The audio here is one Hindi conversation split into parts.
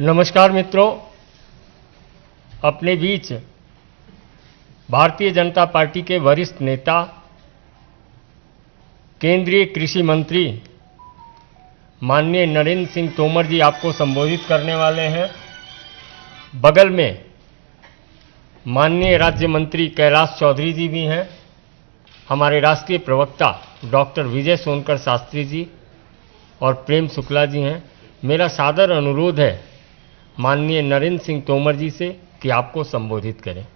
नमस्कार मित्रों, अपने बीच भारतीय जनता पार्टी के वरिष्ठ नेता केंद्रीय कृषि मंत्री माननीय नरेंद्र सिंह तोमर जी आपको संबोधित करने वाले हैं। बगल में माननीय राज्य मंत्री कैलाश चौधरी जी भी हैं। हमारे राष्ट्रीय प्रवक्ता डॉक्टर विजय सोनकर शास्त्री जी और प्रेम शुक्ला जी हैं। मेरा सादर अनुरोध है माननीय नरेंद्र सिंह तोमर जी से कि आपको संबोधित करें।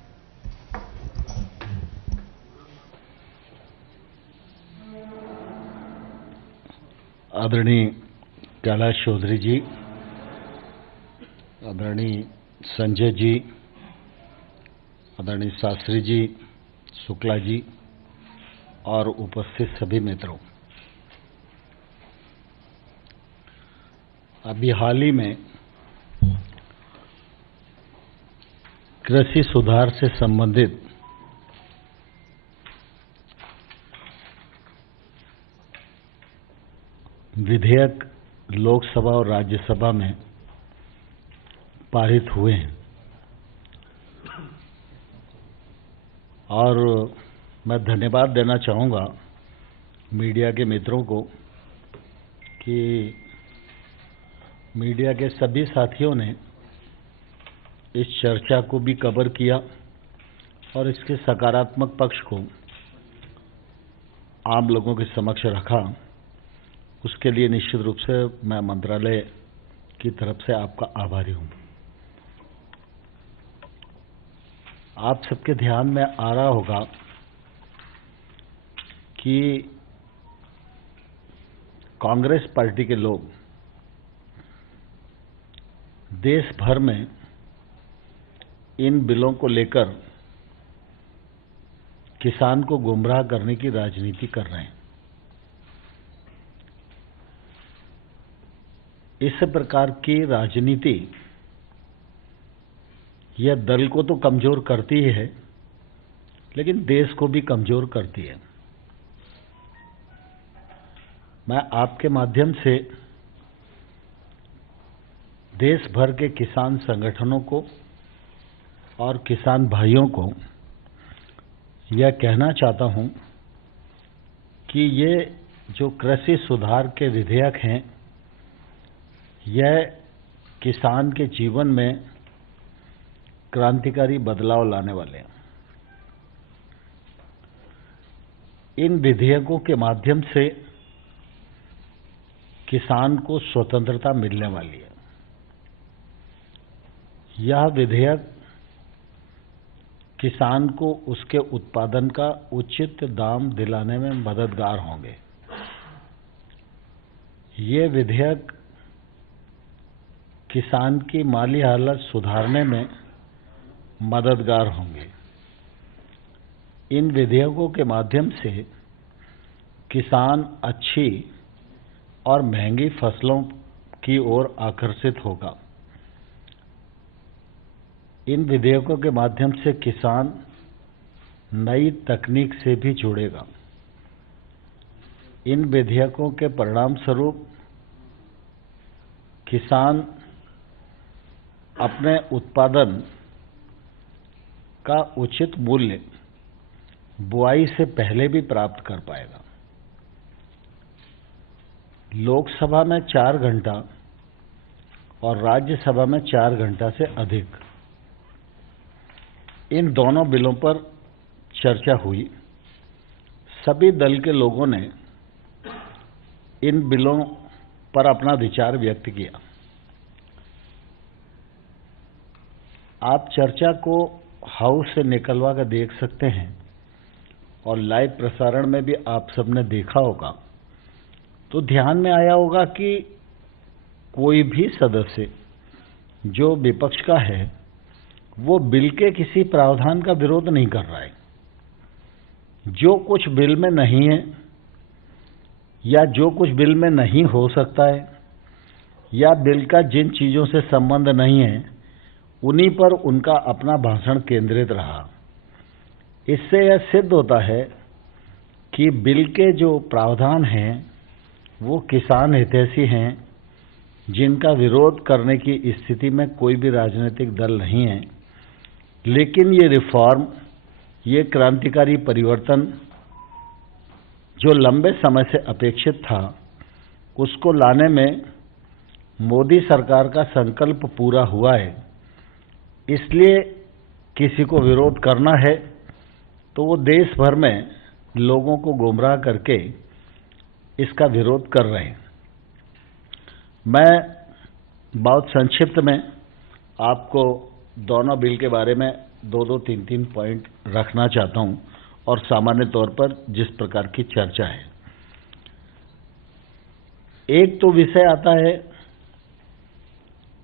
आदरणीय कैलाश चौधरी जी, आदरणीय संजय जी, आदरणीय शास्त्री जी, शुक्ला जी और उपस्थित सभी मित्रों, अभी हाल ही में कृषि सुधार से संबंधित विधेयक लोकसभा और राज्यसभा में पारित हुए हैं और मैं धन्यवाद देना चाहूँगा मीडिया के मित्रों को कि मीडिया के सभी साथियों ने इस चर्चा को भी कवर किया और इसके सकारात्मक पक्ष को आम लोगों के समक्ष रखा। उसके लिए निश्चित रूप से मैं मंत्रालय की तरफ से आपका आभारी हूं। आप सबके ध्यान में आ रहा होगा कि कांग्रेस पार्टी के लोग देश भर में इन बिलों को लेकर किसान को गुमराह करने की राजनीति कर रहे हैं। इस प्रकार की राजनीति यह दल को तो कमजोर करती ही है, लेकिन देश को भी कमजोर करती है। मैं आपके माध्यम से देश भर के किसान संगठनों को और किसान भाइयों को यह कहना चाहता हूं कि ये जो कृषि सुधार के विधेयक हैं, यह किसान के जीवन में क्रांतिकारी बदलाव लाने वाले हैं। इन विधेयकों के माध्यम से किसान को स्वतंत्रता मिलने वाली है। यह विधेयक किसान को उसके उत्पादन का उचित दाम दिलाने में मददगार होंगे। ये विधेयक किसान की माली हालत सुधारने में मददगार होंगे। इन विधेयकों के माध्यम से किसान अच्छी और महंगी फसलों की ओर आकर्षित होगा। इन विधेयकों के माध्यम से किसान नई तकनीक से भी जुड़ेगा। इन विधेयकों के परिणाम स्वरूप किसान अपने उत्पादन का उचित मूल्य बुआई से पहले भी प्राप्त कर पाएगा। लोकसभा में 4 घंटा और राज्यसभा में 4 घंटा से अधिक इन दोनों बिलों पर चर्चा हुई। सभी दल के लोगों ने इन बिलों पर अपना विचार व्यक्त किया। आप चर्चा को हाउस से निकलवा कर देख सकते हैं और लाइव प्रसारण में भी आप सबने देखा होगा, तो ध्यान में आया होगा कि कोई भी सदस्य जो विपक्ष का है वो बिल के किसी प्रावधान का विरोध नहीं कर रहा है। जो कुछ बिल में नहीं है या जो कुछ बिल में नहीं हो सकता है या बिल का जिन चीजों से संबंध नहीं है, उन्हीं पर उनका अपना भाषण केंद्रित रहा। इससे यह सिद्ध होता है कि बिल के जो प्रावधान हैं वो किसान हितैषी हैं जिनका विरोध करने की स्थिति में कोई भी राजनीतिक दल नहीं है, लेकिन ये रिफॉर्म, ये क्रांतिकारी परिवर्तन जो लंबे समय से अपेक्षित था, उसको लाने में मोदी सरकार का संकल्प पूरा हुआ है। इसलिए किसी को विरोध करना है तो वो देश भर में लोगों को गुमराह करके इसका विरोध कर रहे हैं। मैं बहुत संक्षिप्त में आपको दोनों बिल के बारे में दो तीन पॉइंट रखना चाहता हूं और सामान्य तौर पर जिस प्रकार की चर्चा है। एक तो विषय आता है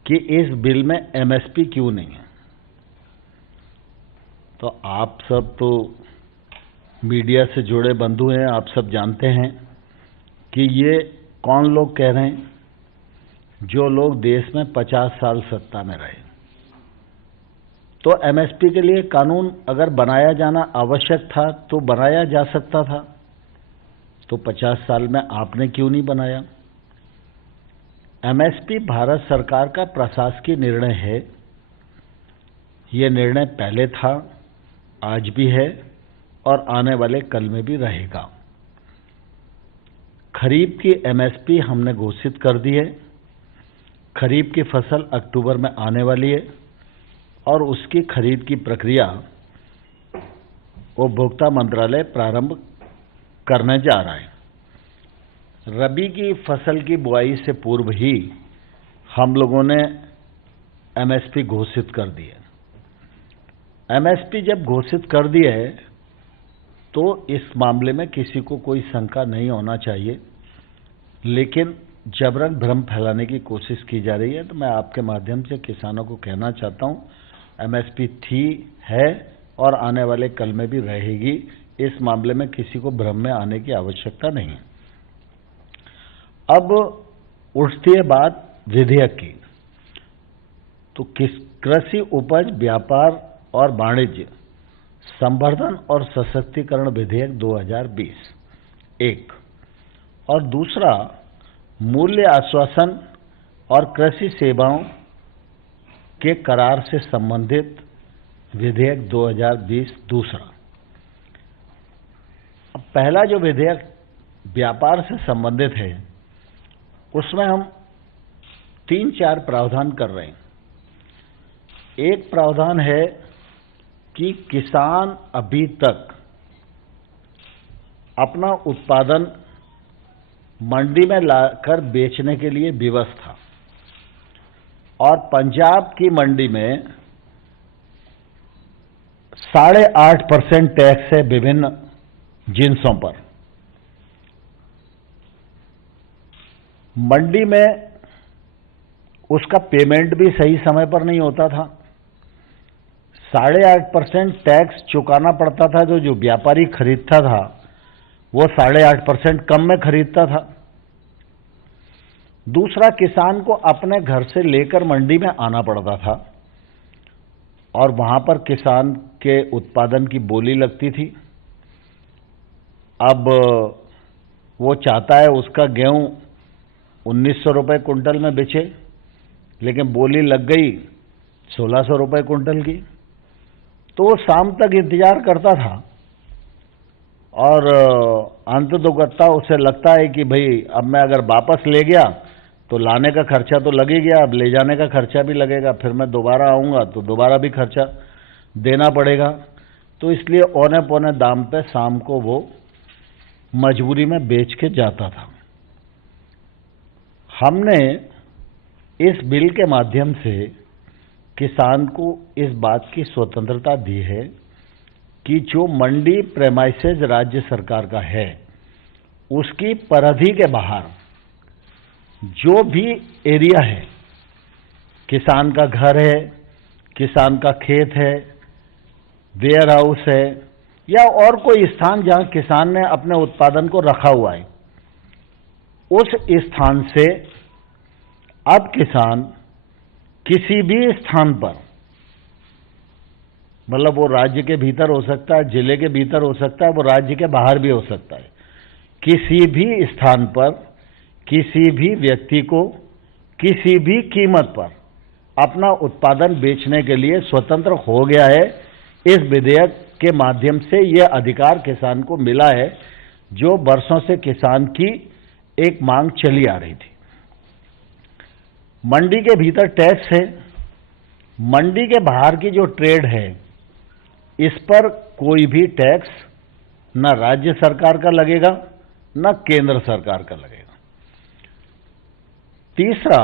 कि इस बिल में एमएसपी क्यों नहीं है। तो आप सब तो मीडिया से जुड़े बंधु हैं, आप सब जानते हैं कि ये कौन लोग कह रहे हैं, जो लोग देश में 50 साल सत्ता में रहे। तो एमएसपी के लिए कानून अगर बनाया जाना आवश्यक था तो बनाया जा सकता था, तो 50 साल में आपने क्यों नहीं बनाया। एमएसपी भारत सरकार का प्रशासकीय निर्णय है। ये निर्णय पहले था, आज भी है और आने वाले कल में भी रहेगा। खरीफ की एमएसपी हमने घोषित कर दी है। खरीफ की फसल अक्टूबर में आने वाली है और उसकी खरीद की प्रक्रिया उपभोक्ता मंत्रालय प्रारंभ करने जा रहा है। रबी की फसल की बुआई से पूर्व ही हम लोगों ने एमएसपी घोषित कर दी है। एमएसपी जब घोषित कर दी है तो इस मामले में किसी को कोई शंका नहीं होना चाहिए, लेकिन जबरन भ्रम फैलाने की कोशिश की जा रही है। तो मैं आपके माध्यम से किसानों को कहना चाहता हूं, एमएसपी थी, है और आने वाले कल में भी रहेगी। इस मामले में किसी को भ्रम में आने की आवश्यकता नहीं है। अब उठती है बात विधेयक की। तो कृषि उपज व्यापार और वाणिज्य संवर्धन और सशक्तिकरण विधेयक 2020 एक, और दूसरा मूल्य आश्वासन और कृषि सेवाओं के करार से संबंधित विधेयक 2020 दूसरा। अब पहला जो विधेयक व्यापार से संबंधित है, उसमें हम 3-4 प्रावधान कर रहे हैं। एक प्रावधान है कि किसान अभी तक अपना उत्पादन मंडी में लाकर बेचने के लिए विवश था और पंजाब की मंडी में 8.5% टैक्स है विभिन्न जिन्सों पर। मंडी में उसका पेमेंट भी सही समय पर नहीं होता था। 8.5% टैक्स चुकाना पड़ता था। जो व्यापारी खरीदता था वो 8.5% कम में खरीदता था। दूसरा, किसान को अपने घर से लेकर मंडी में आना पड़ता था और वहां पर किसान के उत्पादन की बोली लगती थी। अब वो चाहता है उसका गेहूं 1900 रुपये कुंटल में बेचे, लेकिन बोली लग गई 1600 रुपये कुंटल की। तो वो शाम तक इंतजार करता था और अंततोगत्ता उसे लगता है कि भाई अब मैं अगर वापस ले गया तो लाने का खर्चा तो लग ही गया, अब ले जाने का खर्चा भी लगेगा, फिर मैं दोबारा आऊँगा तो दोबारा भी खर्चा देना पड़ेगा। तो इसलिए औने पौने दाम पे शाम को वो मजबूरी में बेच के जाता था। हमने इस बिल के माध्यम से किसान को इस बात की स्वतंत्रता दी है कि जो मंडी प्रेमाइसेज राज्य सरकार का है, उसकी परिधि के बाहर जो भी एरिया है, किसान का घर है, किसान का खेत है, वेयर हाउस है या और कोई स्थान जहां किसान ने अपने उत्पादन को रखा हुआ है, उस स्थान से अब किसान किसी भी स्थान पर, मतलब वो राज्य के भीतर हो सकता है, जिले के भीतर हो सकता है, वो राज्य के बाहर भी हो सकता है, किसी भी स्थान पर किसी भी व्यक्ति को किसी भी कीमत पर अपना उत्पादन बेचने के लिए स्वतंत्र हो गया है। इस विधेयक के माध्यम से यह अधिकार किसान को मिला है, जो वर्षों से किसान की एक मांग चली आ रही थी। मंडी के भीतर टैक्स है, मंडी के बाहर की जो ट्रेड है, इस पर कोई भी टैक्स न राज्य सरकार का लगेगा न केंद्र सरकार का लगेगा। तीसरा,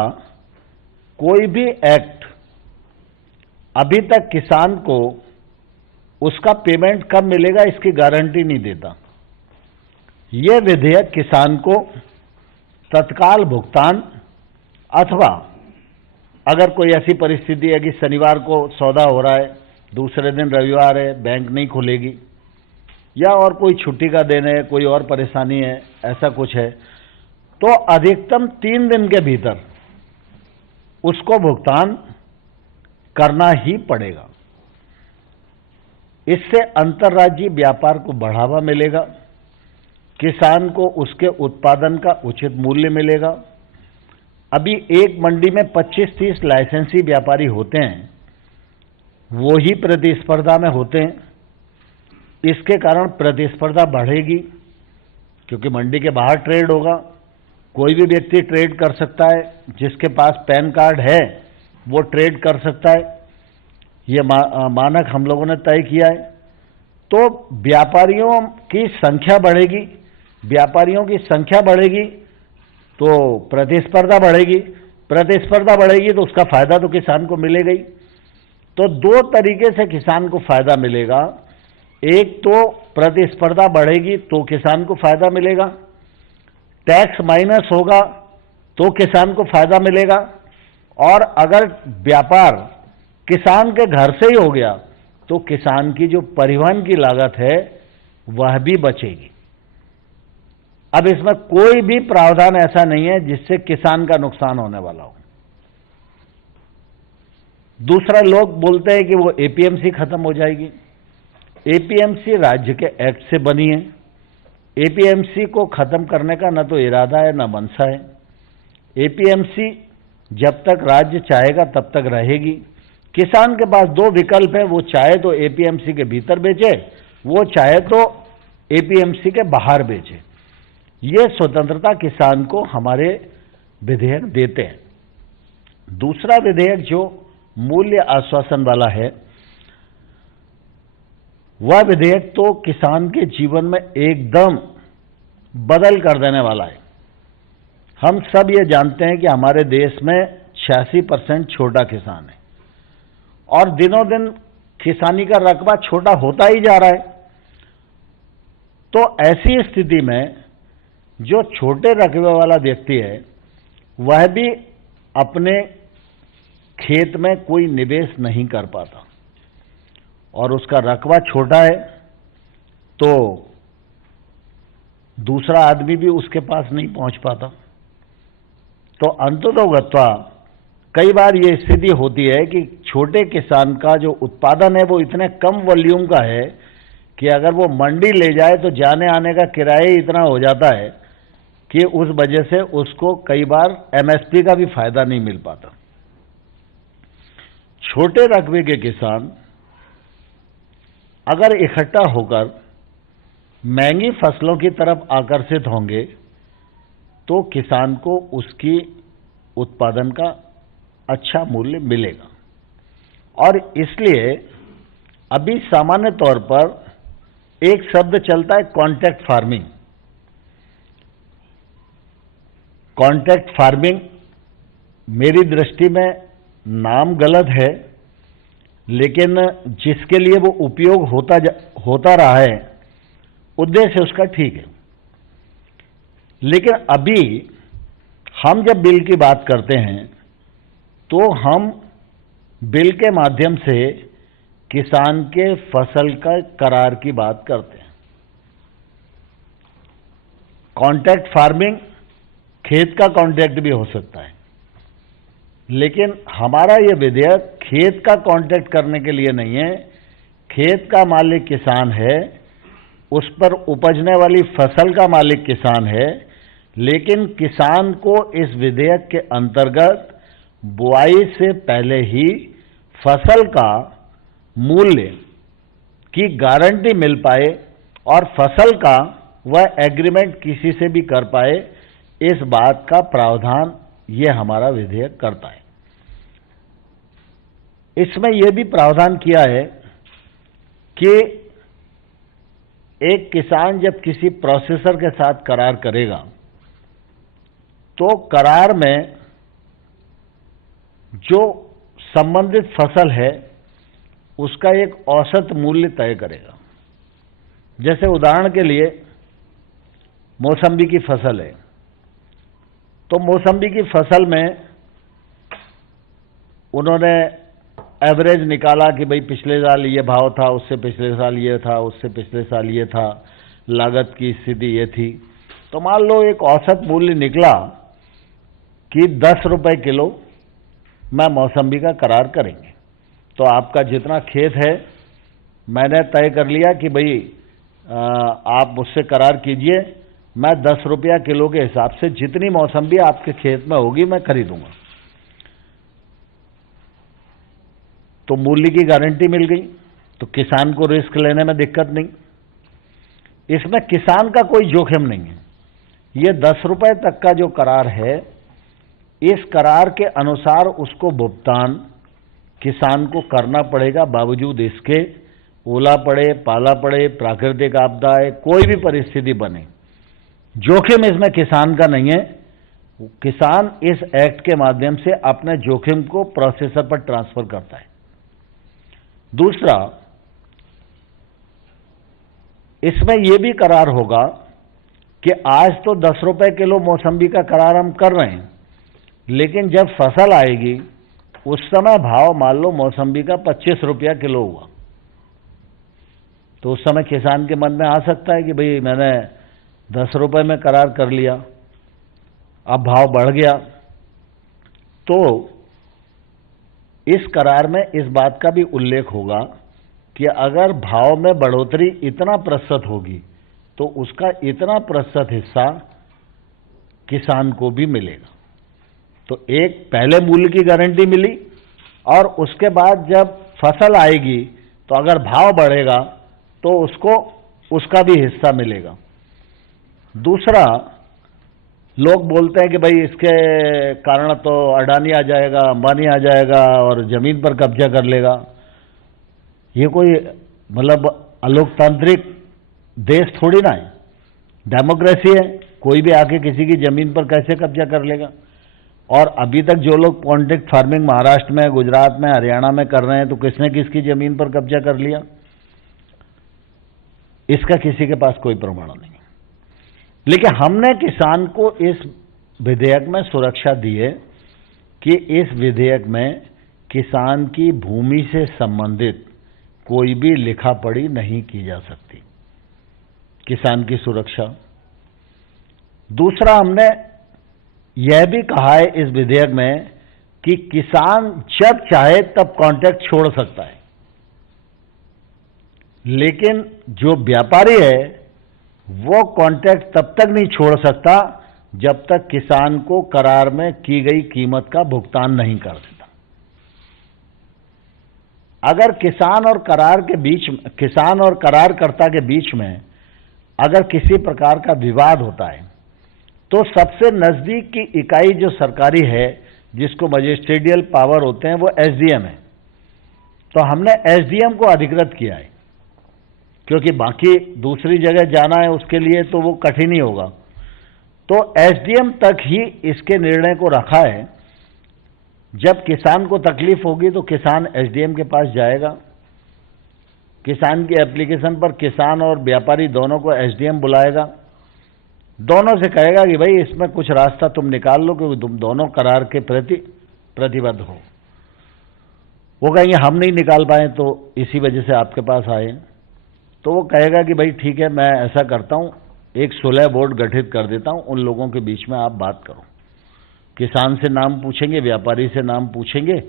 कोई भी एक्ट अभी तक किसान को उसका पेमेंट कब मिलेगा इसकी गारंटी नहीं देता। यह विधेयक किसान को तत्काल भुगतान, अथवा अगर कोई ऐसी परिस्थिति है कि शनिवार को सौदा हो रहा है, दूसरे दिन रविवार है, बैंक नहीं खुलेगी, या और कोई छुट्टी का दिन है, कोई और परेशानी है, ऐसा कुछ है, तो अधिकतम 3 दिन के भीतर उसको भुगतान करना ही पड़ेगा। इससे अंतर्राज्यीय व्यापार को बढ़ावा मिलेगा, किसान को उसके उत्पादन का उचित मूल्य मिलेगा। अभी एक मंडी में 25-30 लाइसेंसी व्यापारी होते हैं, वो ही प्रतिस्पर्धा में होते हैं। इसके कारण प्रतिस्पर्धा बढ़ेगी, क्योंकि मंडी के बाहर ट्रेड होगा, कोई भी व्यक्ति ट्रेड कर सकता है, जिसके पास पैन कार्ड है वो ट्रेड कर सकता है। ये मानक हम लोगों ने तय किया है। तो व्यापारियों की संख्या बढ़ेगी, व्यापारियों की संख्या बढ़ेगी तो प्रतिस्पर्धा बढ़ेगी, प्रतिस्पर्धा बढ़ेगी तो उसका फायदा तो किसान को मिलेगा ही। तो 2 तरीके से किसान को फायदा मिलेगा। एक तो प्रतिस्पर्धा बढ़ेगी तो किसान को फायदा मिलेगा, टैक्स माइनस होगा तो किसान को फायदा मिलेगा, और अगर व्यापार किसान के घर से ही हो गया तो किसान की जो परिवहन की लागत है वह भी बचेगी। अब इसमें कोई भी प्रावधान ऐसा नहीं है जिससे किसान का नुकसान होने वाला हो। दूसरा, लोग बोलते हैं कि वो एपीएमसी खत्म हो जाएगी। एपीएमसी राज्य के एक्ट से बनी है। एपीएमसी को खत्म करने का न तो इरादा है न मंशा है। एपीएमसी जब तक राज्य चाहेगा तब तक रहेगी। किसान के पास 2 विकल्प है, वो चाहे तो एपीएमसी के भीतर बेचे, वो चाहे तो एपीएमसी के बाहर बेचे। ये स्वतंत्रता किसान को हमारे विधेयक देते हैं। दूसरा विधेयक जो मूल्य आश्वासन वाला है, वह विधेयक तो किसान के जीवन में एकदम बदल कर देने वाला है। हम सब ये जानते हैं कि हमारे देश में 86% छोटा किसान है, और दिनों दिन किसानी का रकबा छोटा होता ही जा रहा है। तो ऐसी स्थिति में जो छोटे रकबे वाला व्यक्ति है, वह भी अपने खेत में कोई निवेश नहीं कर पाता, और उसका रकबा छोटा है तो दूसरा आदमी भी उसके पास नहीं पहुंच पाता। तो अंततोगत्वा कई बार ये स्थिति होती है कि छोटे किसान का जो उत्पादन है वो इतने कम वॉल्यूम का है कि अगर वो मंडी ले जाए तो जाने आने का किराया ही इतना हो जाता है कि उस वजह से उसको कई बार एमएसपी का भी फायदा नहीं मिल पाता। छोटे रकबे के किसान अगर इकट्ठा होकर महंगी फसलों की तरफ आकर्षित होंगे तो किसान को उसकी उत्पादन का अच्छा मूल्य मिलेगा। और इसलिए अभी सामान्य तौर पर एक शब्द चलता है कॉन्ट्रैक्ट फार्मिंग। कॉन्ट्रैक्ट फार्मिंग मेरी दृष्टि में नाम गलत है, लेकिन जिसके लिए वो उपयोग होता रहा है उद्देश्य उसका ठीक है। लेकिन अभी हम जब बिल की बात करते हैं तो हम बिल के माध्यम से किसान के फसल का करार की बात करते हैं। कॉन्ट्रैक्ट फार्मिंग खेत का कॉन्ट्रैक्ट भी हो सकता है, लेकिन हमारा ये विधेयक खेत का कॉन्ट्रैक्ट करने के लिए नहीं है। खेत का मालिक किसान है, उस पर उपजने वाली फसल का मालिक किसान है, लेकिन किसान को इस विधेयक के अंतर्गत बुआई से पहले ही फसल का मूल्य की गारंटी मिल पाए और फसल का वह एग्रीमेंट किसी से भी कर पाए, इस बात का प्रावधान ये हमारा विधेयक करता है। इसमें यह भी प्रावधान किया है कि एक किसान जब किसी प्रोसेसर के साथ करार करेगा तो करार में जो संबंधित फसल है उसका एक औसत मूल्य तय करेगा। जैसे उदाहरण के लिए मौसम्बी की फसल है, तो मौसम्बी की फसल में उन्होंने एवरेज निकाला कि भाई पिछले साल ये भाव था, उससे पिछले साल ये था, उससे पिछले साल ये था, लागत की स्थिति ये थी। तो मान लो एक औसत मूल्य निकला कि 10 रुपए किलो में मौसम्बी का करार करेंगे। तो आपका जितना खेत है मैंने तय कर लिया कि भाई आप मुझसे करार कीजिए, मैं 10 रुपया किलो के हिसाब से जितनी मौसम्बी आपके खेत में होगी मैं खरीदूंगा। तो मूल्य की गारंटी मिल गई, तो किसान को रिस्क लेने में दिक्कत नहीं। इसमें किसान का कोई जोखिम नहीं है। ये 10 रुपए तक का जो करार है, इस करार के अनुसार उसको भुगतान किसान को करना पड़ेगा, बावजूद इसके ओला पड़े, पाला पड़े, प्राकृतिक आपदाएं, कोई भी परिस्थिति बने, जोखिम इसमें किसान का नहीं है। किसान इस एक्ट के माध्यम से अपने जोखिम को प्रोसेसर पर ट्रांसफर करता है। दूसरा, इसमें यह भी करार होगा कि आज तो 10 रुपए किलो मौसम्बी का करार हम कर रहे हैं, लेकिन जब फसल आएगी उस समय भाव मान लो मौसम्बी का 25 रुपया किलो हुआ, तो उस समय किसान के मन में आ सकता है कि भाई मैंने 10 रुपए में करार कर लिया, अब भाव बढ़ गया। तो इस करार में इस बात का भी उल्लेख होगा कि अगर भाव में बढ़ोतरी इतना प्रतिशत होगी तो उसका इतना प्रतिशत हिस्सा किसान को भी मिलेगा। तो एक पहले मूल्य की गारंटी मिली और उसके बाद जब फसल आएगी तो अगर भाव बढ़ेगा तो उसको उसका भी हिस्सा मिलेगा। दूसरा, लोग बोलते हैं कि भाई इसके कारण तो अडानी आ जाएगा, अंबानी आ जाएगा और जमीन पर कब्जा कर लेगा। ये कोई मतलब अलोकतांत्रिक देश थोड़ी ना है, डेमोक्रेसी है, कोई भी आके किसी की जमीन पर कैसे कब्जा कर लेगा। और अभी तक जो लोग कॉन्ट्रैक्ट फार्मिंग महाराष्ट्र में, गुजरात में, हरियाणा में कर रहे हैं, तो किसने किसकी जमीन पर कब्जा कर लिया, इसका किसी के पास कोई प्रमाण नहीं है। लेकिन हमने किसान को इस विधेयक में सुरक्षा दी है कि इस विधेयक में किसान की भूमि से संबंधित कोई भी लिखा पढ़ी नहीं की जा सकती, किसान की सुरक्षा। दूसरा, हमने यह भी कहा है इस विधेयक में कि किसान जब चाहे तब कॉन्ट्रैक्ट छोड़ सकता है, लेकिन जो व्यापारी है वो कॉन्ट्रैक्ट तब तक नहीं छोड़ सकता जब तक किसान को करार में की गई कीमत का भुगतान नहीं कर देता। अगर किसान और करारकर्ता के बीच में अगर किसी प्रकार का विवाद होता है तो सबसे नजदीक की इकाई जो सरकारी है, जिसको मजिस्ट्रेटियल पावर होते हैं, वो एसडीएम है। तो हमने एसडीएम को अधिकृत किया है, क्योंकि बाकी दूसरी जगह जाना है उसके लिए तो वो कठिन ही होगा। तो एसडीएम तक ही इसके निर्णय को रखा है। जब किसान को तकलीफ होगी तो किसान एसडीएम के पास जाएगा। किसान की एप्लीकेशन पर किसान और व्यापारी दोनों को एसडीएम बुलाएगा, दोनों से कहेगा कि भाई इसमें कुछ रास्ता तुम निकाल लो, क्योंकि तुम दोनों करार के प्रति प्रतिबद्ध हो। वो कहेंगे हम नहीं निकाल पाए तो इसी वजह से आपके पास आए। तो वो कहेगा कि भाई ठीक है, मैं ऐसा करता हूं, एक सुलह बोर्ड गठित कर देता हूं, उन लोगों के बीच में आप बात करो। किसान से नाम पूछेंगे, व्यापारी से नाम पूछेंगे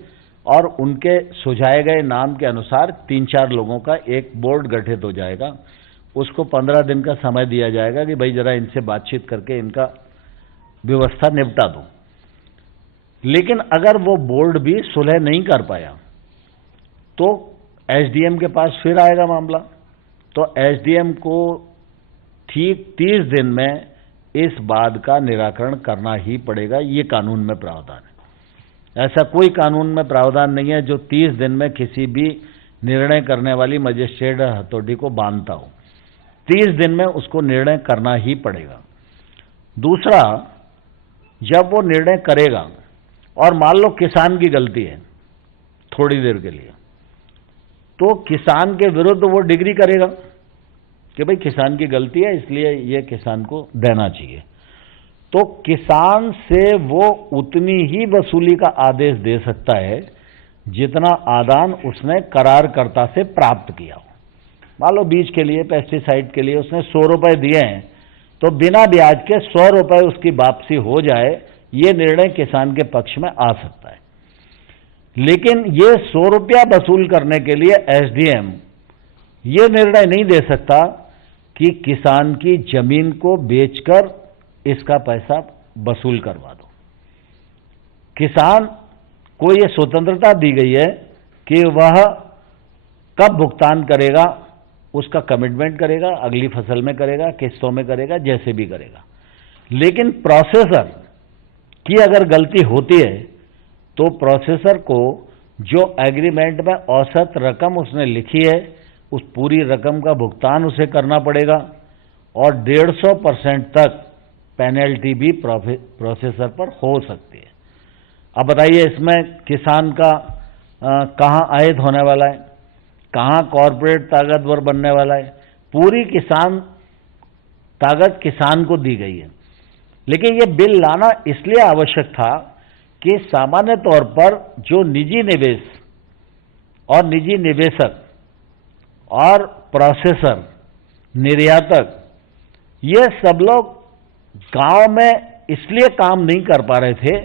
और उनके सुझाए गए नाम के अनुसार 3-4 लोगों का एक बोर्ड गठित हो जाएगा। उसको 15 दिन का समय दिया जाएगा कि भाई जरा इनसे बातचीत करके इनका व्यवस्था निपटा दूं। लेकिन अगर वो बोर्ड भी सुलह नहीं कर पाया तो एसडीएम के पास फिर आएगा मामला। तो एसडीएम को ठीक 30 दिन में इस बात का निराकरण करना ही पड़ेगा। ये कानून में प्रावधान है। ऐसा कोई कानून में प्रावधान नहीं है जो 30 दिन में किसी भी निर्णय करने वाली मजिस्ट्रेट अथॉरिटी को बांधता हो। 30 दिन में उसको निर्णय करना ही पड़ेगा। दूसरा, जब वो निर्णय करेगा और मान लो किसान की गलती है थोड़ी देर के लिए, तो किसान के विरुद्ध वो डिग्री करेगा कि भाई किसान की गलती है इसलिए ये किसान को देना चाहिए। तो किसान से वो उतनी ही वसूली का आदेश दे सकता है जितना आदान उसने करारकर्ता से प्राप्त किया हो। मान लो बीज के लिए, पेस्टिसाइड के लिए उसने 100 रुपए दिए हैं, तो बिना ब्याज के 100 रुपए उसकी वापसी हो जाए, ये निर्णय किसान के पक्ष में आ सकता है। लेकिन ये 100 रुपया वसूल करने के लिए एसडीएम ये निर्णय नहीं दे सकता कि किसान की जमीन को बेचकर इसका पैसा वसूल करवा दो। किसान को ये स्वतंत्रता दी गई है कि वह कब भुगतान करेगा, उसका कमिटमेंट करेगा, अगली फसल में करेगा, किस्तों में करेगा, जैसे भी करेगा। लेकिन प्रोसेसर की अगर गलती होती है तो प्रोसेसर को जो एग्रीमेंट में औसत रकम उसने लिखी है उस पूरी रकम का भुगतान उसे करना पड़ेगा और 150% तक पेनल्टी भी प्रोसेसर पर हो सकती है। अब बताइए इसमें किसान का कहाँ आयत होने वाला है, कहाँ कॉरपोरेट ताकतवर बनने वाला है। पूरी किसान ताकत किसान को दी गई है। लेकिन ये बिल लाना इसलिए आवश्यक था कि सामान्य तौर पर जो निजी निवेश और निजी निवेशक और प्रोसेसर, निर्यातक, ये सब लोग गांव में इसलिए काम नहीं कर पा रहे थे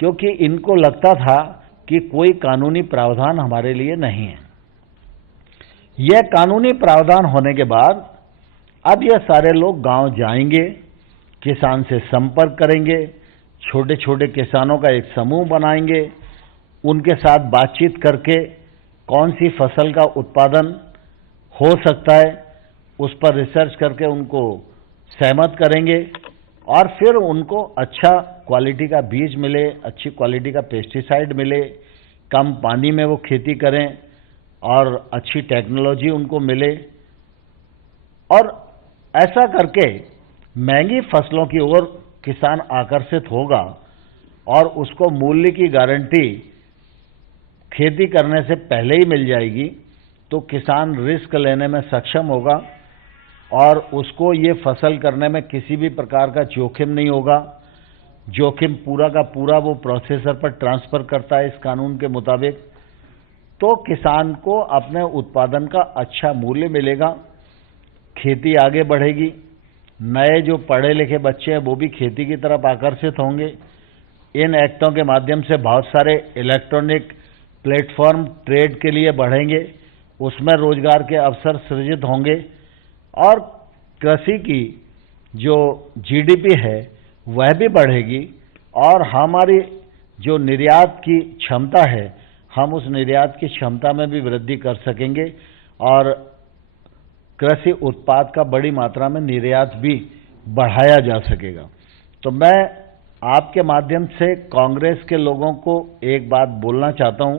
क्योंकि इनको लगता था कि कोई कानूनी प्रावधान हमारे लिए नहीं है। यह कानूनी प्रावधान होने के बाद अब ये सारे लोग गांव जाएंगे, किसान से संपर्क करेंगे, छोटे छोटे किसानों का एक समूह बनाएंगे, उनके साथ बातचीत करके कौन सी फसल का उत्पादन हो सकता है उस पर रिसर्च करके उनको सहमत करेंगे और फिर उनको अच्छा क्वालिटी का बीज मिले, अच्छी क्वालिटी का पेस्टिसाइड मिले, कम पानी में वो खेती करें और अच्छी टेक्नोलॉजी उनको मिले। और ऐसा करके महंगी फसलों की ओर किसान आकर्षित होगा और उसको मूल्य की गारंटी खेती करने से पहले ही मिल जाएगी, तो किसान रिस्क लेने में सक्षम होगा और उसको ये फसल करने में किसी भी प्रकार का जोखिम नहीं होगा। जोखिम पूरा का पूरा वो प्रोसेसर पर ट्रांसफर करता है इस कानून के मुताबिक। तो किसान को अपने उत्पादन का अच्छा मूल्य मिलेगा, खेती आगे बढ़ेगी, नए जो पढ़े लिखे बच्चे हैं वो भी खेती की तरफ आकर्षित होंगे। इन एक्टों के माध्यम से बहुत सारे इलेक्ट्रॉनिक प्लेटफॉर्म ट्रेड के लिए बढ़ेंगे, उसमें रोजगार के अवसर सृजित होंगे और कृषि की जो जीडीपी है वह भी बढ़ेगी और हमारी जो निर्यात की क्षमता है हम उस निर्यात की क्षमता में भी वृद्धि कर सकेंगे और कृषि उत्पाद का बड़ी मात्रा में निर्यात भी बढ़ाया जा सकेगा। तो मैं आपके माध्यम से कांग्रेस के लोगों को एक बात बोलना चाहता हूं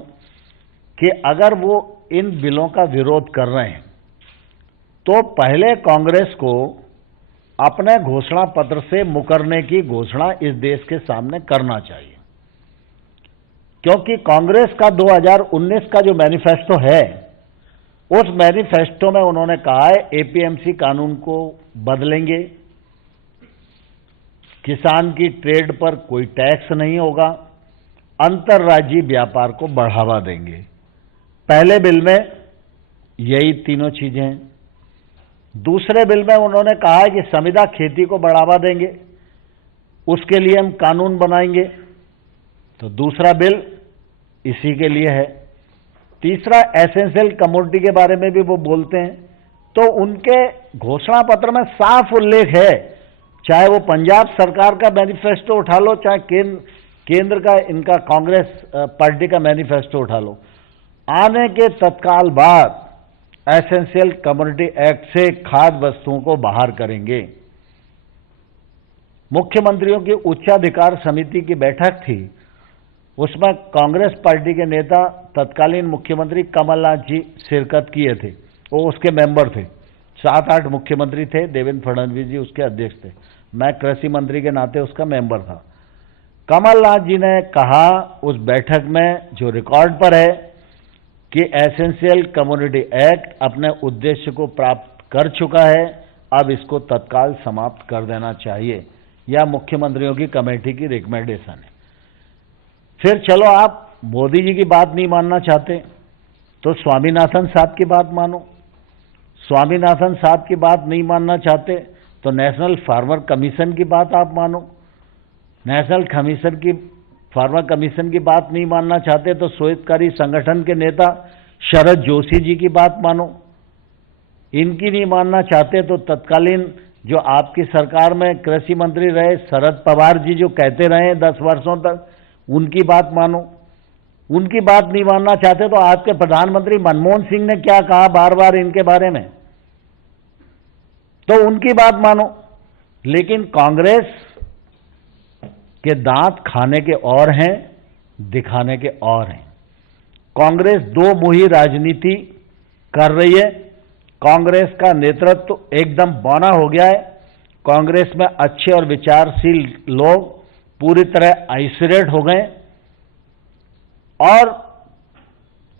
कि अगर वो इन बिलों का विरोध कर रहे हैं तो पहले कांग्रेस को अपने घोषणा पत्र से मुकरने की घोषणा इस देश के सामने करना चाहिए, क्योंकि कांग्रेस का 2019 का जो मैनिफेस्टो है उस मैनिफेस्टो में उन्होंने कहा है एपीएमसी कानून को बदलेंगे, किसान की ट्रेड पर कोई टैक्स नहीं होगा, अंतर्राज्यीय व्यापार को बढ़ावा देंगे। पहले बिल में यही तीनों चीजें हैं। दूसरे बिल में उन्होंने कहा है कि संविदा खेती को बढ़ावा देंगे, उसके लिए हम कानून बनाएंगे। तो दूसरा बिल इसी के लिए है। तीसरा एसेंशियल कमोडिटी के बारे में भी वो बोलते हैं। तो उनके घोषणा पत्र में साफ उल्लेख है चाहे वो पंजाब सरकार का मैनिफेस्टो उठा लो, चाहे केंद्र का इनका कांग्रेस पार्टी का मैनिफेस्टो उठा लो, आने के तत्काल बाद एसेंशियल कमोडिटी एक्ट से खाद्य वस्तुओं को बाहर करेंगे। मुख्यमंत्रियों की उच्चाधिकार समिति की बैठक थी, उसमें कांग्रेस पार्टी के नेता तत्कालीन मुख्यमंत्री कमलनाथ जी शिरकत किए थे, वो उसके मेंबर थे। 7-8 मुख्यमंत्री थे, देवेंद्र फडणवीस जी उसके अध्यक्ष थे, मैं कृषि मंत्री के नाते उसका मेंबर था। कमलनाथ जी ने कहा उस बैठक में, जो रिकॉर्ड पर है, कि एसेंशियल कमोडिटी एक्ट अपने उद्देश्य को प्राप्त कर चुका है, अब इसको तत्काल समाप्त कर देना चाहिए, या मुख्यमंत्रियों की कमेटी की रिकमेंडेशन है। फिर चलो आप मोदी जी की बात नहीं मानना चाहते तो स्वामीनाथन साहब की बात मानो, स्वामीनाथन साहब की बात नहीं मानना चाहते तो नेशनल फार्मर कमीशन की बात आप मानो, नेशनल फार्मर कमीशन की बात नहीं मानना चाहते तो श्वेतकारी संगठन के नेता शरद जोशी जी की बात मानो, इनकी नहीं मानना चाहते तो तत्कालीन जो आपकी सरकार में कृषि मंत्री रहे शरद पवार जी, जो कहते रहे 10 वर्षों तक, उनकी बात मानो। उनकी बात नहीं मानना चाहते तो आपके प्रधानमंत्री मनमोहन सिंह ने क्या कहा बार बार इनके बारे में, तो उनकी बात मानो। लेकिन कांग्रेस के दांत खाने के और हैं, दिखाने के और हैं। कांग्रेस दो मुही राजनीति कर रही है। कांग्रेस का नेतृत्व एकदम बौना हो गया है। कांग्रेस में अच्छे और विचारशील लोग पूरी तरह आइसोलेट हो गए और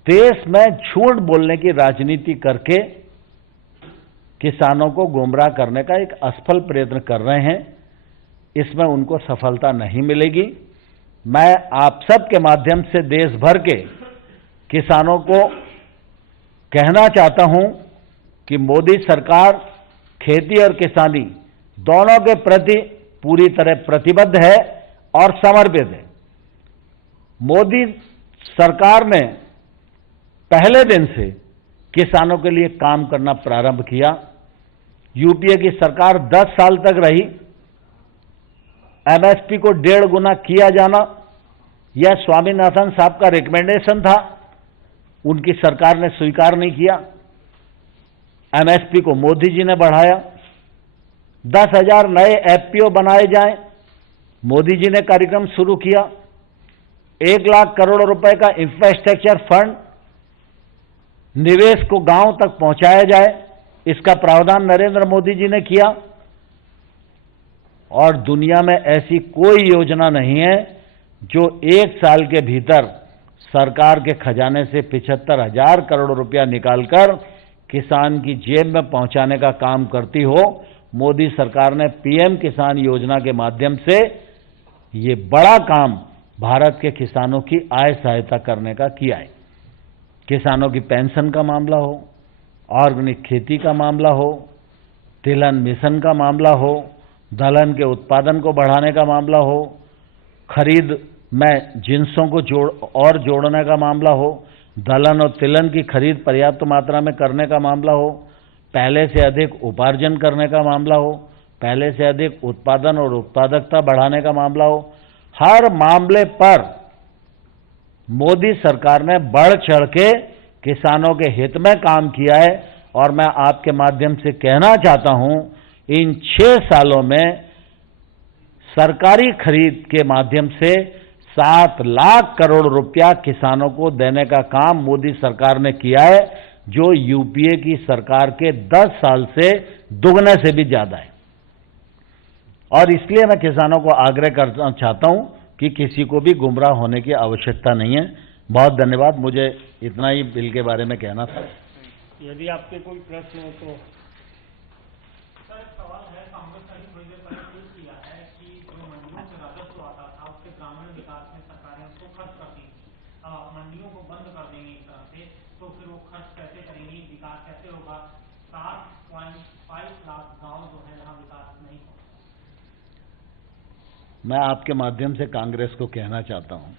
देश में झूठ बोलने की राजनीति करके किसानों को गुमराह करने का एक असफल प्रयत्न कर रहे हैं। इसमें उनको सफलता नहीं मिलेगी। मैं आप सब के माध्यम से देश भर के किसानों को कहना चाहता हूं कि मोदी सरकार खेती और किसानी दोनों के प्रति पूरी तरह प्रतिबद्ध है और समर्पित है। मोदी सरकार ने पहले दिन से किसानों के लिए काम करना प्रारंभ किया। यूपीए की सरकार 10 साल तक रही। एमएसपी को 1.5 गुना किया जाना यह स्वामीनाथन साहब का रिकमेंडेशन था, उनकी सरकार ने स्वीकार नहीं किया। एमएसपी को मोदी जी ने बढ़ाया। 10,000 नए एफपीओ बनाए जाएं, मोदी जी ने कार्यक्रम शुरू किया। 1 लाख करोड़ रुपए का इंफ्रास्ट्रक्चर फंड निवेश को गांव तक पहुंचाया जाए, इसका प्रावधान नरेंद्र मोदी जी ने किया। और दुनिया में ऐसी कोई योजना नहीं है जो 1 साल के भीतर सरकार के खजाने से 75,000 करोड़ रुपया निकालकर किसान की जेब में पहुंचाने का काम करती हो। मोदी सरकार ने पीएम किसान योजना के माध्यम से ये बड़ा काम भारत के किसानों की आय सहायता करने का किया है। किसानों की पेंशन का मामला हो, ऑर्गेनिक खेती का मामला हो, तिलहन मिशन का मामला हो, दलहन के उत्पादन को बढ़ाने का मामला हो, खरीद में जिंसों को जोड़ने का मामला हो, दलहन और तिलहन की खरीद पर्याप्त मात्रा में करने का मामला हो, पहले से अधिक उपार्जन करने का मामला हो, पहले से अधिक उत्पादन और उत्पादकता बढ़ाने का मामला हो, हर मामले पर मोदी सरकार ने बढ़ चढ़ के किसानों के हित में काम किया है। और मैं आपके माध्यम से कहना चाहता हूं, इन 6 सालों में सरकारी खरीद के माध्यम से 7 लाख करोड़ रुपया किसानों को देने का काम मोदी सरकार ने किया है, जो यूपीए की सरकार के 10 साल से दुगने से भी ज्यादा है। और इसलिए मैं किसानों को आग्रह करना चाहता हूं कि किसी को भी गुमराह होने की आवश्यकता नहीं है। बहुत धन्यवाद, मुझे इतना ही बिल के बारे में कहना था। यदि आपके कोई प्रश्न हो तो। सर, सवाल है, कांग्रेस ने थोड़ी देर पहले ट्वीट किया है कि जो मंडियों से राजस्व आता था उसके ग्रामीण विकास में सरकारें उसको खर्च करती थी। मंडियों को बंद कर देंगे एक तरह से, तो फिर वो खर्च कैसे करेंगी, विकास कैसे होगा? 7.5 लाख गांव जो है जहां विकास नहीं हो। मैं आपके माध्यम से कांग्रेस को कहना चाहता हूं,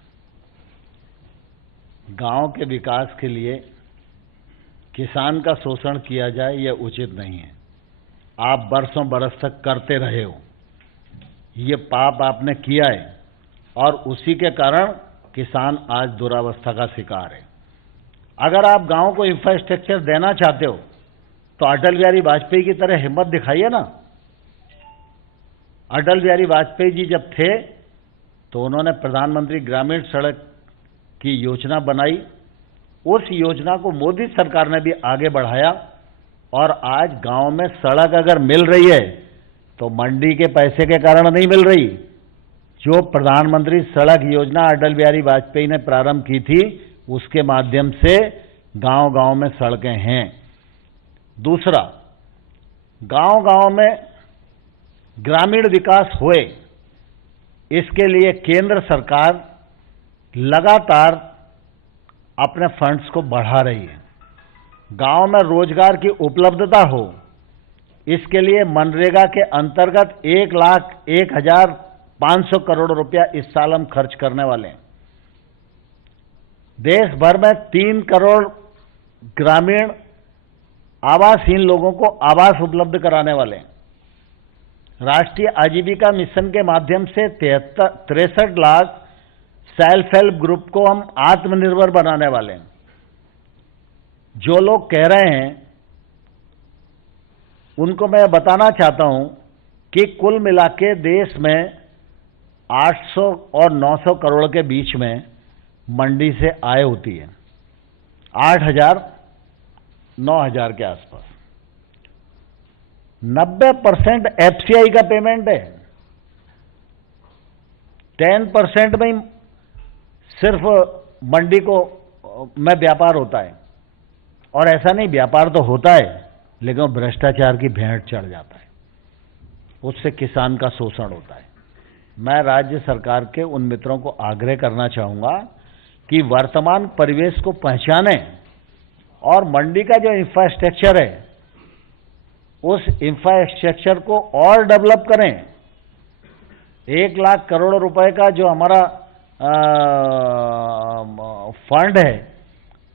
गांव के विकास के लिए किसान का शोषण किया जाए यह उचित नहीं है। आप बरसों बरस तक करते रहे हो। ये पाप आपने किया है और उसी के कारण किसान आज दुरावस्था का शिकार है। अगर आप गांव को इंफ्रास्ट्रक्चर देना चाहते हो तो अटल बिहारी वाजपेयी की तरह हिम्मत दिखाइए ना। अटल बिहारी वाजपेयी जी जब थे तो उन्होंने प्रधानमंत्री ग्रामीण सड़क की योजना बनाई। उस योजना को मोदी सरकार ने भी आगे बढ़ाया और आज गांव में सड़क अगर मिल रही है तो मंडी के पैसे के कारण नहीं मिल रही। जो प्रधानमंत्री सड़क योजना अटल बिहारी वाजपेयी ने प्रारंभ की थी उसके माध्यम से गांव-गांव में सड़कें हैं। दूसरा, गांव-गांव में ग्रामीण विकास होए, इसके लिए केंद्र सरकार लगातार अपने फंड्स को बढ़ा रही है। गांव में रोजगार की उपलब्धता हो, इसके लिए मनरेगा के अंतर्गत 1,01,500 करोड़ रुपया इस साल हम खर्च करने वाले हैं। देश भर में 3 करोड़ ग्रामीण आवासहीन लोगों को आवास उपलब्ध कराने वाले हैं। राष्ट्रीय आजीविका मिशन के माध्यम से 63 लाख सेल्फ हेल्प ग्रुप को हम आत्मनिर्भर बनाने वाले हैं। जो लोग कह रहे हैं उनको मैं बताना चाहता हूं कि कुल मिला के देश में 800 और 900 करोड़ के बीच में मंडी से आय होती है। 8,000 9,000 के आसपास। 90% एफसीआई का पेमेंट है। 10% में सिर्फ मंडी को में व्यापार होता है। और ऐसा नहीं, व्यापार तो होता है लेकिन भ्रष्टाचार की भेंट चढ़ जाता है, उससे किसान का शोषण होता है। मैं राज्य सरकार के उन मित्रों को आग्रह करना चाहूंगा कि वर्तमान परिवेश को पहचानें और मंडी का जो इंफ्रास्ट्रक्चर है उस इंफ्रास्ट्रक्चर को और डेवलप करें। 1 लाख करोड़ रुपए का जो हमारा फंड है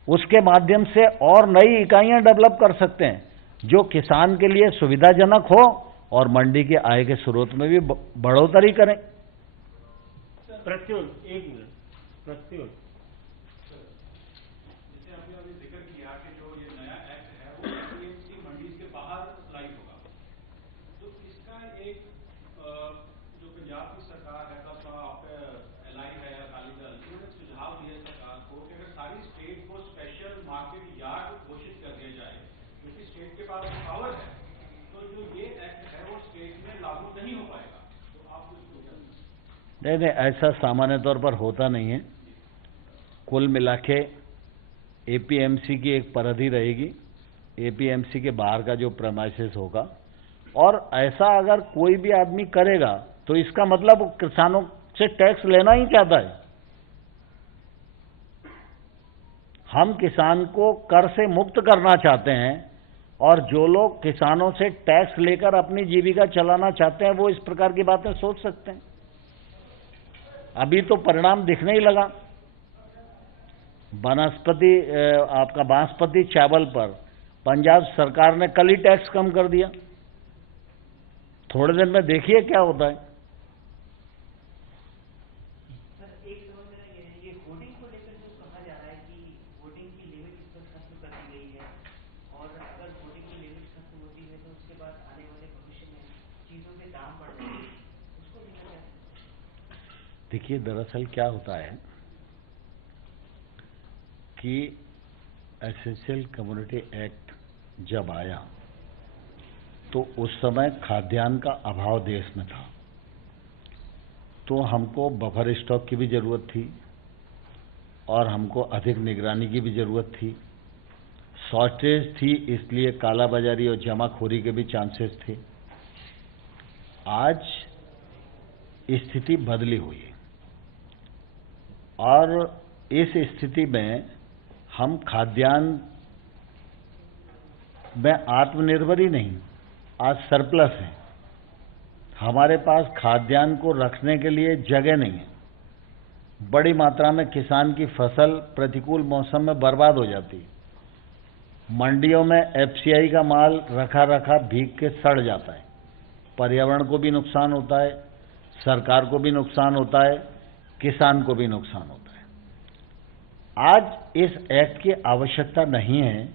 उसके माध्यम से और नई इकाइयां डेवलप कर सकते हैं जो किसान के लिए सुविधाजनक हो और मंडी के आय के स्रोत में भी बढ़ोतरी करें। प्रत्युल, 1 मिनट। प्रत्युल, जैसे आपने अभी जिक्र किया कि जो ये नया एक्ट है वो एपीएमसी मंडी के बाहर अप्लाई होगा, तो इसका एक जो पंजाब की सरकार है एलआई है या अकाली दल, उन्होंने सुझाव दिया सरकार को कि अगर सारी स्टेट को स्पेशल मार्केट यार्ड घोषित कर दिया जाए, क्योंकि स्टेट के पास पावर है, तो जो ये एक्ट है वो स्टेट में लागू नहीं हो पाएगा। तो आप इसको क्या? नहीं, ऐसा सामान्य तौर पर होता नहीं है। कुल मिला के एपीएमसी की एक परिधि रहेगी, एपीएमसी के बाहर का जो प्रेमाइसेस होगा, और ऐसा अगर कोई भी आदमी करेगा तो इसका मतलब किसानों से टैक्स लेना ही चाहता है। हम किसान को कर से मुक्त करना चाहते हैं और जो लोग किसानों से टैक्स लेकर अपनी जीविका चलाना चाहते हैं वो इस प्रकार की बातें सोच सकते हैं। अभी तो परिणाम दिखने ही लगा। आपका बासमती चावल पर पंजाब सरकार ने कल ही टैक्स कम कर दिया। थोड़े दिन में देखिए क्या होता है। सर, एक समझ में ये है, ये होर्डिंग को लेकर जो कहा जा रहा है कि होर्डिंग की लिमिट इस पर खत्म कर दी गई है और अगर होर्डिंग की लिमिट खत्म होती है तो उसके बाद आने वाले भविष्य में चीजों के दाम बढ़ जाएंगे, उसको लेकर क्या? देखिए, दरअसल क्या होता है कि एसेंशियल कम्युनिटी एक्ट जब आया तो उस समय खाद्यान्न का अभाव देश में था, तो हमको बफर स्टॉक की भी जरूरत थी और हमको अधिक निगरानी की भी जरूरत थी। शॉर्टेज थी, इसलिए कालाबाजारी और जमाखोरी के भी चांसेस थे। आज स्थिति बदली हुई है और इस स्थिति में हम खाद्यान्न में आत्मनिर्भर ही नहीं, आज सरप्लस है। हमारे पास खाद्यान्न को रखने के लिए जगह नहीं है। बड़ी मात्रा में किसान की फसल प्रतिकूल मौसम में बर्बाद हो जाती है। मंडियों में एफसीआई का माल रखा रखा भीग के सड़ जाता है, पर्यावरण को भी नुकसान होता है, सरकार को भी नुकसान होता है, किसान को भी नुकसान होता है। आज इस एक्ट की आवश्यकता नहीं है,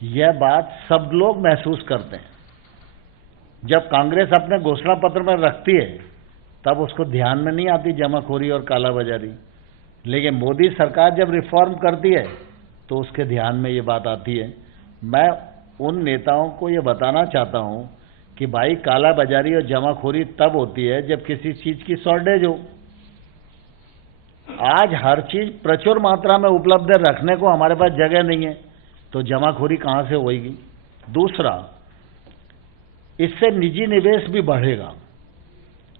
यह बात सब लोग महसूस करते हैं। जब कांग्रेस अपने घोषणा पत्र में रखती है तब उसको ध्यान में नहीं आती जमाखोरी और कालाबाजारी, लेकिन मोदी सरकार जब रिफॉर्म करती है तो उसके ध्यान में ये बात आती है। मैं उन नेताओं को ये बताना चाहता हूं कि भाई, कालाबाजारी और जमाखोरी तब होती है जब किसी चीज की शॉर्टेज हो। आज हर चीज प्रचुर मात्रा में उपलब्ध है, रखने को हमारे पास जगह नहीं है, तो जमाखोरी कहां से होगी। दूसरा, इससे निजी निवेश भी बढ़ेगा,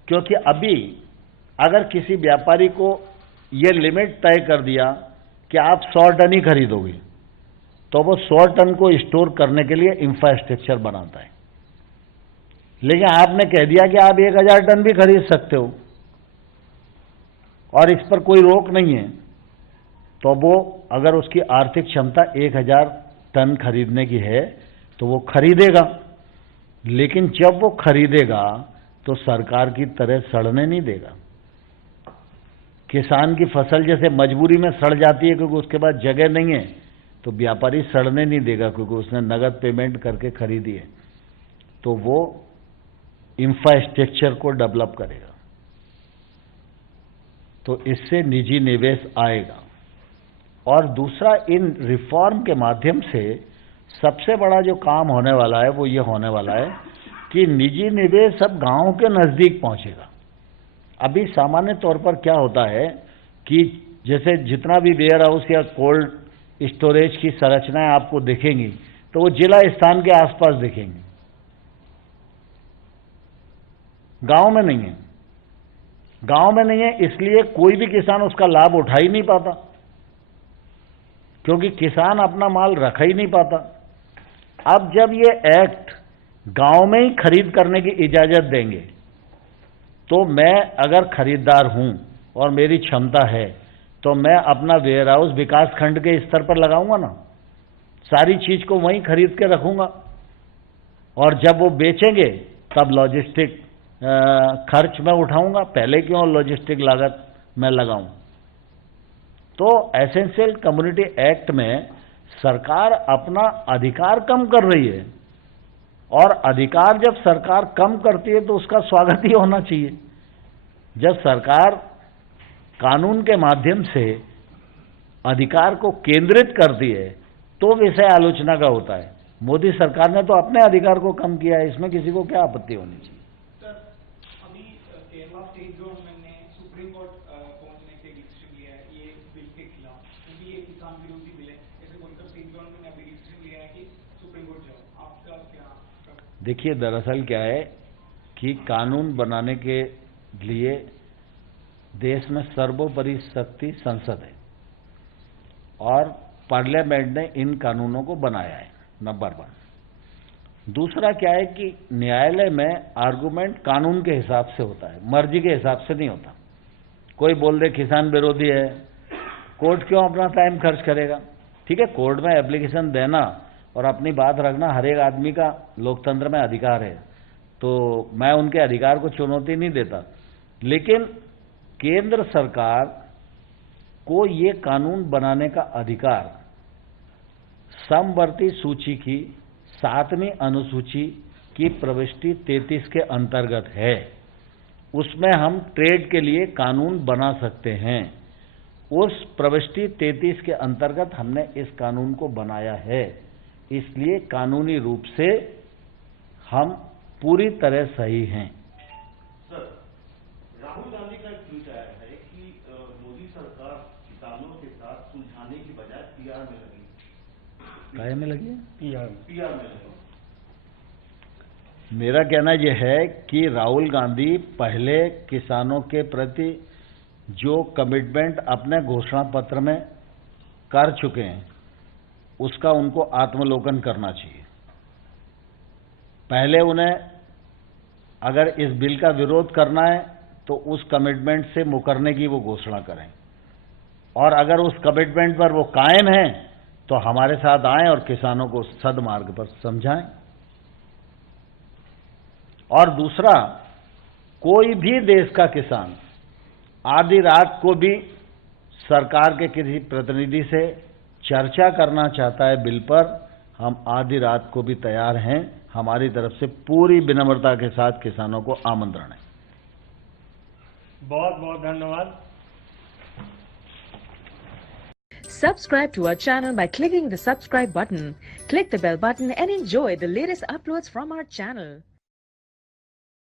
क्योंकि अभी अगर किसी व्यापारी को यह लिमिट तय कर दिया कि आप 100 टन ही खरीदोगे, तो वो 100 टन को स्टोर करने के लिए इंफ्रास्ट्रक्चर बनाता है। लेकिन आपने कह दिया कि आप 1000 टन भी खरीद सकते हो और इस पर कोई रोक नहीं है, तो वो अगर उसकी आर्थिक क्षमता 1000 टन खरीदने की है तो वो खरीदेगा। लेकिन जब वो खरीदेगा तो सरकार की तरह सड़ने नहीं देगा। किसान की फसल जैसे मजबूरी में सड़ जाती है क्योंकि उसके पास जगह नहीं है, तो व्यापारी सड़ने नहीं देगा क्योंकि उसने नगद पेमेंट करके खरीदी है, तो वो इंफ्रास्ट्रक्चर को डेवलप करेगा, तो इससे निजी निवेश आएगा। और दूसरा, इन रिफॉर्म के माध्यम से सबसे बड़ा जो काम होने वाला है वो ये होने वाला है कि निजी निवेश अब गांवों के नजदीक पहुंचेगा। अभी सामान्य तौर पर क्या होता है कि जैसे जितना भी वेयर हाउस या कोल्ड स्टोरेज की संरचनाएं आपको दिखेंगी तो वो जिला स्थान के आसपास दिखेंगी, गांव में नहीं है। गांव में नहीं है इसलिए कोई भी किसान उसका लाभ उठा ही नहीं पाता, क्योंकि किसान अपना माल रख ही नहीं पाता। अब जब ये एक्ट गांव में ही खरीद करने की इजाजत देंगे, तो मैं अगर खरीदार हूं और मेरी क्षमता है तो मैं अपना वेयर हाउस विकास खंड के स्तर पर लगाऊंगा ना, सारी चीज को वहीं खरीद के रखूंगा, और जब वो बेचेंगे तब लॉजिस्टिक खर्च मैं उठाऊंगा। पहले क्यों लॉजिस्टिक लागत मैं लगाऊं। तो एसेंशियल कम्युनिटी एक्ट में सरकार अपना अधिकार कम कर रही है, और अधिकार जब सरकार कम करती है तो उसका स्वागत ही होना चाहिए। जब सरकार कानून के माध्यम से अधिकार को केंद्रित करती है तो विषय आलोचना का होता है। मोदी सरकार ने तो अपने अधिकार को कम किया है, इसमें किसी को क्या आपत्ति होनी चाहिए। सर, अभी केरला स्टेट गवर्नमेंट ने सुप्रीम कोर्ट पहुंचने के डिसीजन लिया है ये बिल के खिलाफ, क्योंकि ये किसान विरोधी बिल है। ऐसे बोलकर स्टेट गवर्नमेंट ने अभी डिसीजन लिया है कि सुप्रीम कोर्ट जाओ, आपका क्या? देखिए, दरअसल क्या है कि कानून बनाने के लिए देश में सर्वोपरि शक्ति संसद है और पार्लियामेंट ने इन कानूनों को बनाया है, नंबर 1। दूसरा क्या है कि न्यायालय में आर्गुमेंट कानून के हिसाब से होता है, मर्जी के हिसाब से नहीं होता। कोई बोल दे किसान विरोधी है, कोर्ट क्यों अपना टाइम खर्च करेगा। ठीक है, कोर्ट में एप्लीकेशन देना और अपनी बात रखना हर एक आदमी का लोकतंत्र में अधिकार है, तो मैं उनके अधिकार को चुनौती नहीं देता। लेकिन केंद्र सरकार को ये कानून बनाने का अधिकार समवर्ती सूची की 7वीं अनुसूची की प्रविष्टि 33 के अंतर्गत है। उसमें हम ट्रेड के लिए कानून बना सकते हैं। उस प्रविष्टि 33 के अंतर्गत हमने इस कानून को बनाया है, इसलिए कानूनी रूप से हम पूरी तरह सही हैं। सर, राहुल गांधी का एक ट्वीट आया है कि मोदी सरकार किसानों के साथ सुलझाने की बजाय पीआर में लगी। काय में लगी है? पीआर में लगी। मेरा कहना यह है कि राहुल गांधी पहले किसानों के प्रति जो कमिटमेंट अपने घोषणा पत्र में कर चुके हैं उसका उनको आत्मलोकन करना चाहिए। पहले उन्हें अगर इस बिल का विरोध करना है तो उस कमिटमेंट से मुकरने की वो घोषणा करें, और अगर उस कमिटमेंट पर वो कायम हैं तो हमारे साथ आएं और किसानों को सदमार्ग पर समझाएं। और दूसरा, कोई भी देश का किसान आधी रात को भी सरकार के किसी प्रतिनिधि से चर्चा करना चाहता है बिल पर, हम आधी रात को भी तैयार हैं। हमारी तरफ से पूरी विनम्रता के साथ किसानों को आमंत्रण है। बहुत बहुत धन्यवाद। Subscribe to our channel by clicking the subscribe button. Click the bell button and enjoy the latest uploads from our channel.